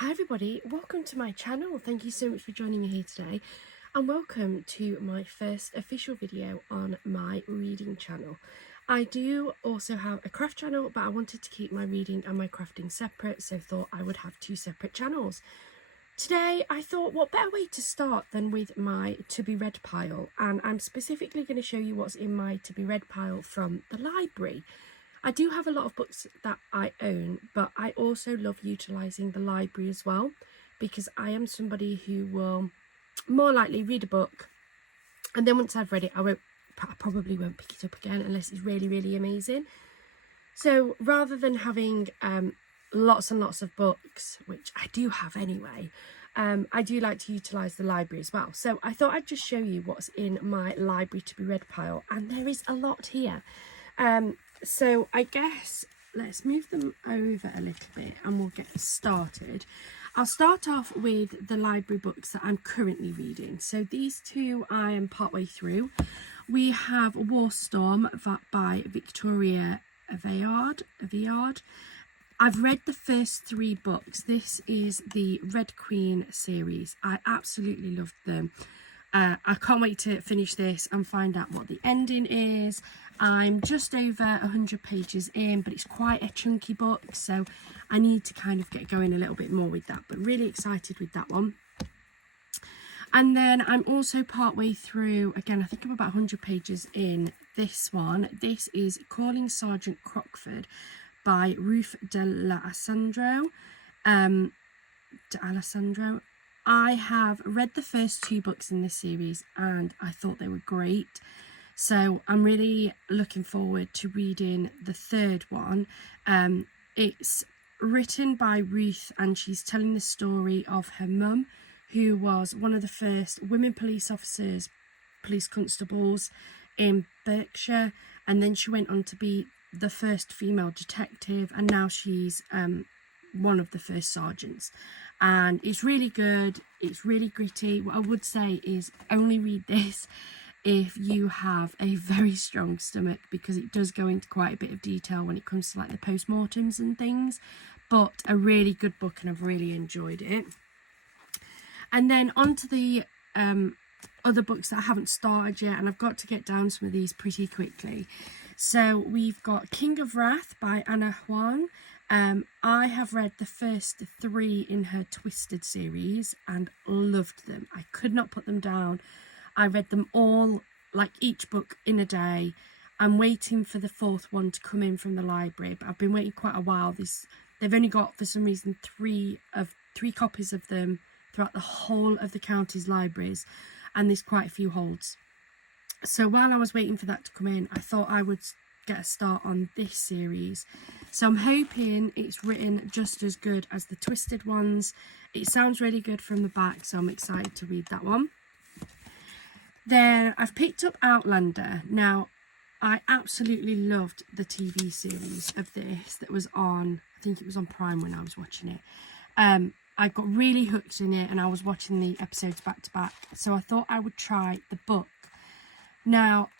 Hi everybody, welcome to my channel. Thank you so much for joining me here today, and welcome to my first official video on my reading channel. I do also have a craft channel, but I wanted to keep my reading and my crafting separate, so thought I would have two separate channels. Today I thought what better way to start than with my to be read pile, and I'm specifically going to show you what's in my to be read pile from the library. I do have a lot of books that I own, but I also love utilising the library as well, because I am somebody who will more likely read a book and then once I've read it I probably won't pick it up again unless it's really amazing. So rather than having lots and lots of books, which I do have anyway, I do like to utilise the library as well. So I thought I'd just show you what's in my library to be read pile, and there is a lot here. So I guess let's move them over a little bit and we'll get started. I'll start off with the library books that I'm currently reading. So these two I am partway through. We have War Storm by Victoria Aveyard. I've read the first three books. This is the Red Queen series. I absolutely loved them. I can't wait to finish this and find out what the ending is. I'm just over 100 pages in, but it's quite a chunky book, so I need to kind of get going a little bit more with that, but really excited with that one. And then I'm also partway through, again, I think I'm about 100 pages in this one. This is Calling Sergeant Crockford by Ruth D'Alessandro. I have read the first two books in this series and I thought they were great. So I'm really looking forward to reading the third one. It's written by Ruth and she's telling the story of her mum, who was one of the first women police officers, police constables in Berkshire. And then she went on to be the first female detective, and now she's one of the first sergeants. And it's really good, it's really gritty. What I would say is only read this if you have a very strong stomach, because it does go into quite a bit of detail when it comes to like the postmortems and things, but a really good book and I've really enjoyed it. And then on to the other books that I haven't started yet, and I've got to get down some of these pretty quickly. So we've got King of Wrath by Anna Huang. I have read the first three in her Twisted series and loved them. I could not put them down. I read them all, like each book in a day. I'm waiting for the fourth one to come in from the library, but I've been waiting quite a while. They've only got, for some reason, three copies of them throughout the whole of the county's libraries, and there's quite a few holds. So while I was waiting for that to come in, I thought I would get a start on this series. So I'm hoping it's written just as good as the Twisted ones. It sounds really good from the back, so I'm excited to read that one. Then I've picked up Outlander. Now, I absolutely loved the TV series of this that was on, I think it was on Prime when I was watching it. I got really hooked in it and I was watching the episodes back to back, so I thought I would try the book. Now,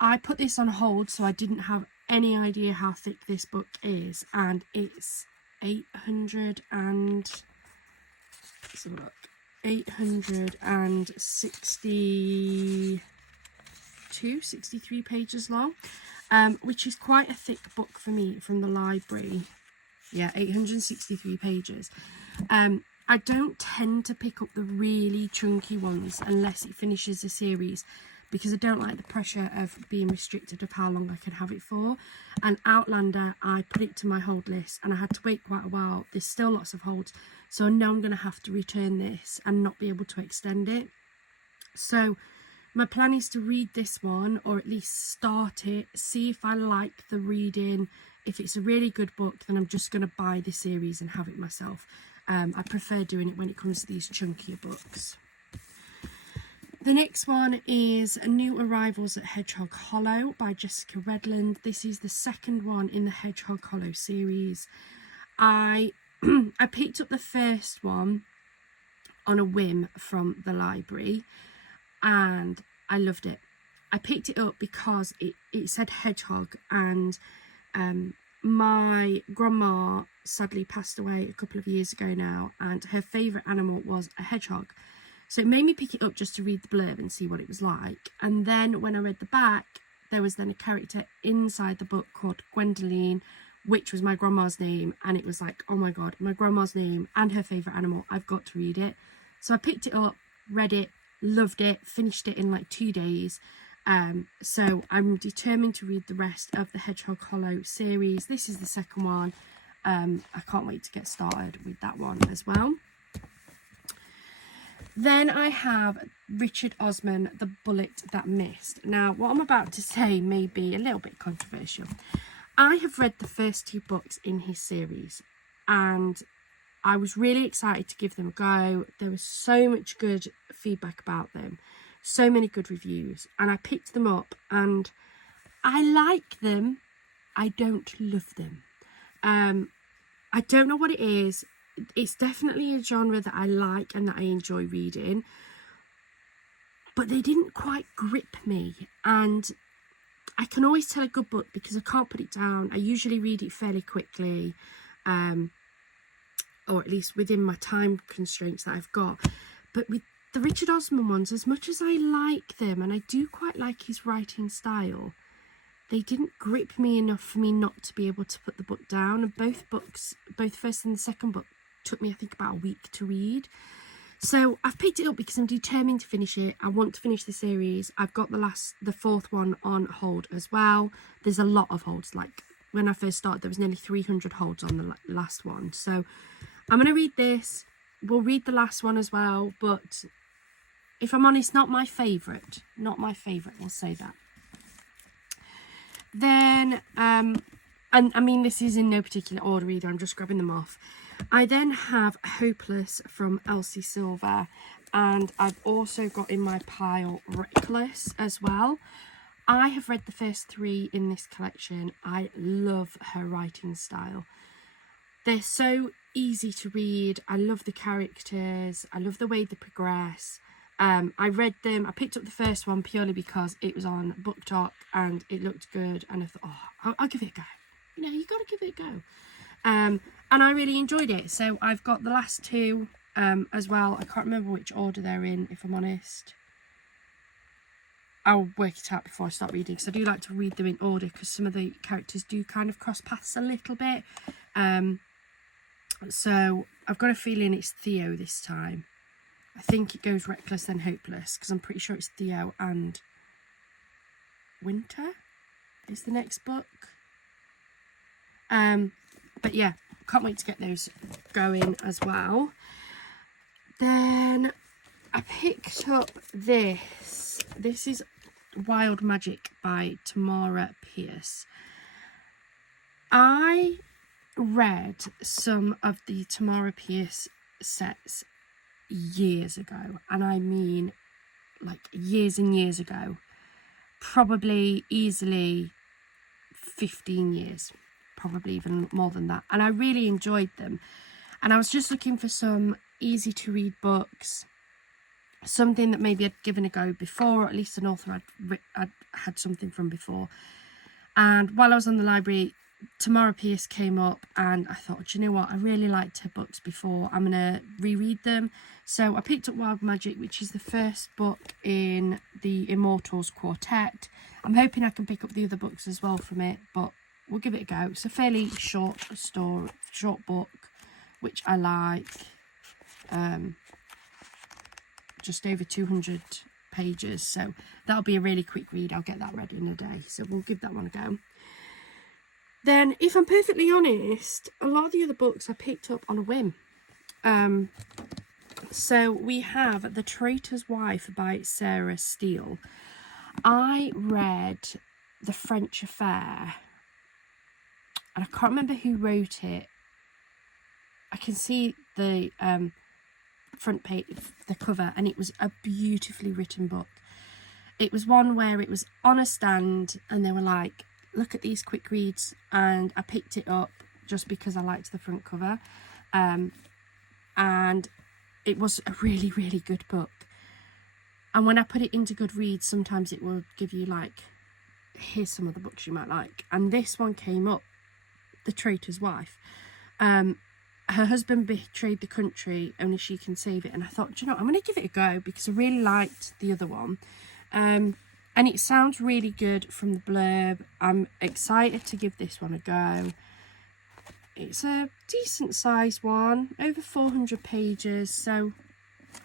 I put this on hold, so I didn't have any idea how thick this book is, and it's 863 pages long, which is quite a thick book for me from the library. Yeah, 863 pages. I don't tend to pick up the really chunky ones unless it finishes a series, because I don't like the pressure of being restricted of how long I can have it for. And Outlander, I put it to my hold list and I had to wait quite a while. There's still lots of holds, so I know I'm going to have to return this and not be able to extend it. So my plan is to read this one, or at least start it, see if I like the reading. If it's a really good book, then I'm just going to buy the series and have it myself. I prefer doing it when it comes to these chunkier books. The next one is New Arrivals at Hedgehog Hollow by Jessica Redland. This is the second one in the Hedgehog Hollow series. I picked up the first one on a whim from the library and I loved it. I picked it up because it said hedgehog, and my grandma sadly passed away a couple of years ago now, and her favourite animal was a hedgehog. So it made me pick it up just to read the blurb and see what it was like. And then when I read the back, there was then a character inside the book called Gwendoline, which was my grandma's name. And it was like, oh my God, my grandma's name and her favourite animal. I've got to read it. So I picked it up, read it, loved it, finished it in like 2 days. So I'm determined to read the rest of the Hedgehog Hollow series. This is the second one. I can't wait to get started with that one as well. Then I have Richard Osman, The Bullet That Missed. Now, what I'm about to say may be a little bit controversial. I have read the first 2 books in his series, and I was really excited to give them a go. There was so much good feedback about them, so many good reviews, and I picked them up, and I like them. I don't love them. I don't know what it is. It's definitely a genre that I like and that I enjoy reading, but they didn't quite grip me. And I can always tell a good book because I can't put it down. I usually read it fairly quickly, or at least within my time constraints that I've got. But with the Richard Osman ones, as much as I like them and I do quite like his writing style, they didn't grip me enough for me not to be able to put the book down. And both books, both the first and the second book, took me I think about a week to read. So I've picked it up because I'm determined to finish it. I want to finish the series. I've got the 4th one on hold as well. There's a lot of holds. Like when I first started, there was nearly 300 holds on the last one. So I'm going to read this. We'll read the last one as well. But if I'm honest, not my favourite. Not my favourite, I'll say that. Then, and I mean, this is in no particular order either. I'm just grabbing them off. I then have Hopeless from Elsie Silver, and I've also got in my pile Reckless as well. I have read the first 3 in this collection. I love her writing style. They're so easy to read. I love the characters. I love the way they progress. I read them. I picked up the first one purely because it was on Book Talk and it looked good, and I thought, oh, I'll give it a go. You know, you got to give it a go. And I really enjoyed it. So I've got the last 2 as well. I can't remember which order they're in, if I'm honest. I'll work it out before I start reading, because I do like to read them in order, because some of the characters do kind of cross paths a little bit. So I've got a feeling it's Theo this time. I think it goes Reckless then Hopeless, because I'm pretty sure it's Theo and Winter is the next book. But yeah, can't wait to get those going as well. Then I picked up this. This is Wild Magic by Tamara Pierce. I read some of the Tamara Pierce sets years ago, and I mean like years and years ago, probably easily 15 years, probably even more than that, and I really enjoyed them. And I was just looking for some easy to read books, something that maybe I'd given a go before, or at least an author I'd had something from before. And while I was on the library, Tamara Pierce came up, and I thought, do you know what, I really liked her books before, I'm gonna reread them. So I picked up Wild Magic, which is the first book in the Immortals quartet. I'm hoping I can pick up the other books as well from it, but we'll give it a go. It's a fairly short book, which I like. Just over 200 pages, so that'll be a really quick read. I'll get that read in a day, so we'll give that one a go. Then, if I'm perfectly honest, a lot of the other books I picked up on a whim. So we have The Traitor's Wife by Sarah Steele. I read The French Affair, and I can't remember who wrote it. I can see the front page, the cover, and it was a beautifully written book. It was one where it was on a stand, and they were like, look at these quick reads, and I picked it up just because I liked the front cover, and it was a really, really good book. And when I put it into Goodreads, sometimes it will give you like, here's some of the books you might like, and this one came up, The Traitor's Wife. Her husband betrayed the country, only she can save it. And I thought, do you know, I'm going to give it a go because I really liked the other one. And it sounds really good from the blurb. I'm excited to give this one a go. It's a decent sized one, over 400 pages, so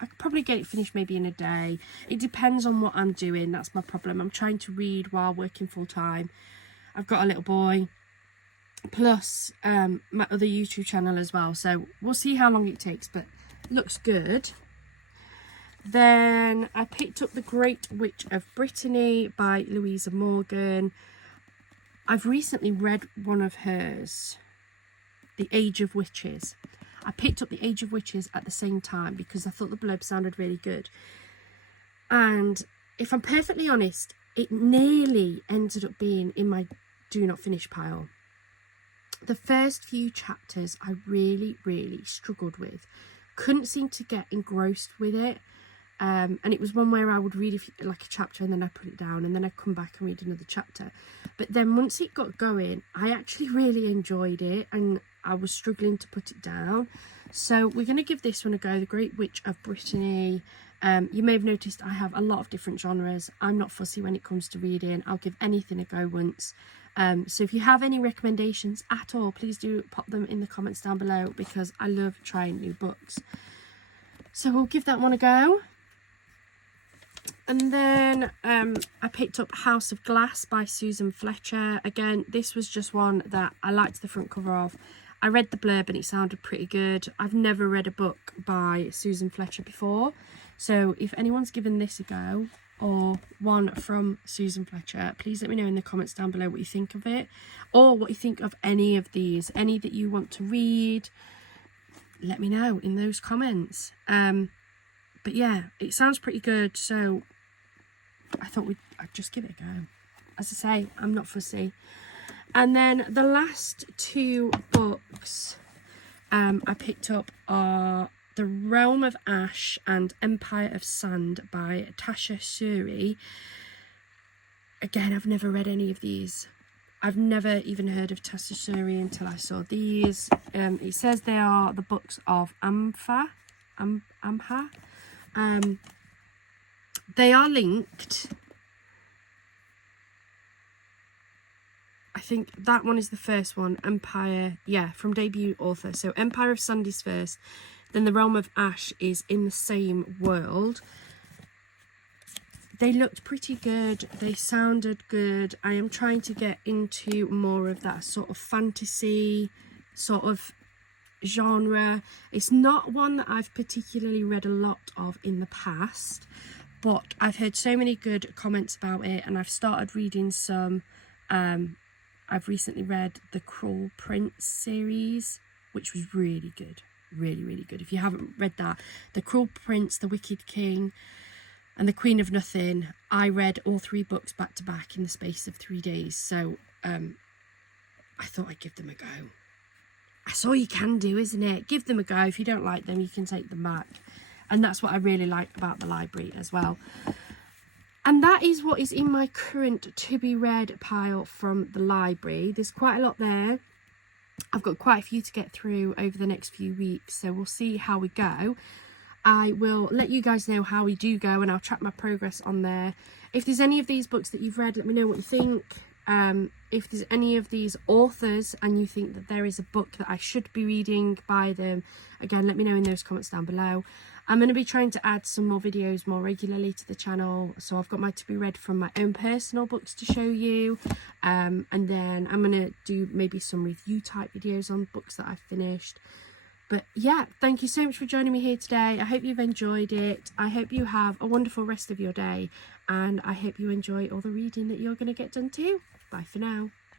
I could probably get it finished maybe in a day. It depends on what I'm doing, that's my problem. I'm trying to read while working full time. I've got a little boy, plus my other YouTube channel as well, so we'll see how long it takes, but looks good. Then I picked up The Great Witch of Brittany by Louisa Morgan. I've recently read one of hers, The Age of Witches. I picked up The Age of Witches at the same time because I thought the blurb sounded really good. And if I'm perfectly honest, it nearly ended up being in my do not finish pile. The first few chapters I really struggled with. Couldn't seem to get engrossed with it. And it was one where I would read like a chapter and then I'd put it down and then I'd come back and read another chapter. But then once it got going, I actually really enjoyed it and I was struggling to put it down. So we're going to give this one a go, The Great Witch of Brittany. You may have noticed I have a lot of different genres. I'm not fussy when it comes to reading. I'll give anything a go once. So if you have any recommendations at all, please do pop them in the comments down below because I love trying new books. So we'll give that one a go. And then I picked up House of Glass by Susan Fletcher. Again, this was just one that I liked the front cover of. I read the blurb and it sounded pretty good. I've never read a book by Susan Fletcher before. So if anyone's given this a go, or one from Susan Fletcher, please let me know in the comments down below what you think of it. Or what you think of any of these. Any that you want to read, let me know in those comments. But yeah, it sounds pretty good, so I thought I'd just give it a go. As I say, I'm not fussy. And then the last two books I picked up are The Realm of Ash and Empire of Sand by Tasha Suri. Again, I've never read any of these. I've never even heard of Tasha Suri until I saw these. It says they are the books of Amha. They are linked. I think that one is the first one, Empire, yeah, from debut author. So Empire of Sand is first, then The Realm of Ash is in the same world. They looked pretty good, they sounded good. I am trying to get into more of that sort of fantasy sort of genre. It's not one that I've particularly read a lot of in the past, but I've heard so many good comments about it and I've started reading some. I've recently read the Cruel Prince series, which was really good, really good. If you haven't read that, the Cruel Prince, the Wicked King and the Queen of Nothing, I read all three books back to back in the space of 3 days, so I thought I'd give them a go. That's all you can do, isn't it? Give them a go. If you don't like them, you can take them back. And that's what I really like about the library as well. And that is what is in my current to be read pile from the library. There's quite a lot there. I've got quite a few to get through over the next few weeks, so we'll see how we go. I will let you guys know how we do go and I'll track my progress on there. If there's any of these books that you've read, let me know what you think. If there's any of these authors and you think that there is a book that I should be reading by them, again, let me know in those comments down below. I'm going to be trying to add some more videos more regularly to the channel. So I've got my to be read from my own personal books to show you. And then I'm going to do maybe some review type videos on books that I've finished. But yeah, thank you so much for joining me here today. I hope you've enjoyed it. I hope you have a wonderful rest of your day. And I hope you enjoy all the reading that you're going to get done too. Bye for now.